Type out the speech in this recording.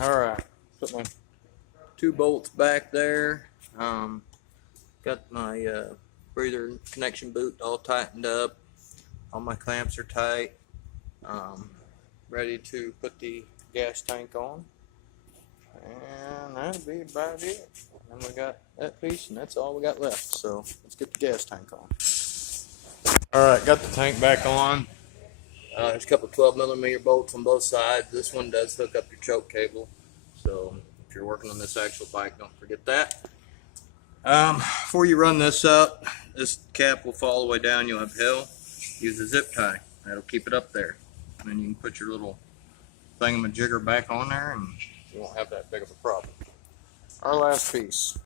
Alright, put my 2 bolts back there. Got my breather connection boot all tightened up. All my clamps are tight. Ready to put the gas tank on. And that'll be about it. And we got that piece, and that's all we got left. So let's get the gas tank on. Alright, got the tank back on. There's a couple 12mm bolts on both sides. This one does hook up your choke cable. So if you're working on this actual bike, don't forget that. Before you run this up, this cap will fall all the way down. You'll have hell. Use a zip tie. That'll keep it up there. And then you can put your little thingamajigger back on there and you won't have that big of a problem. Our last piece.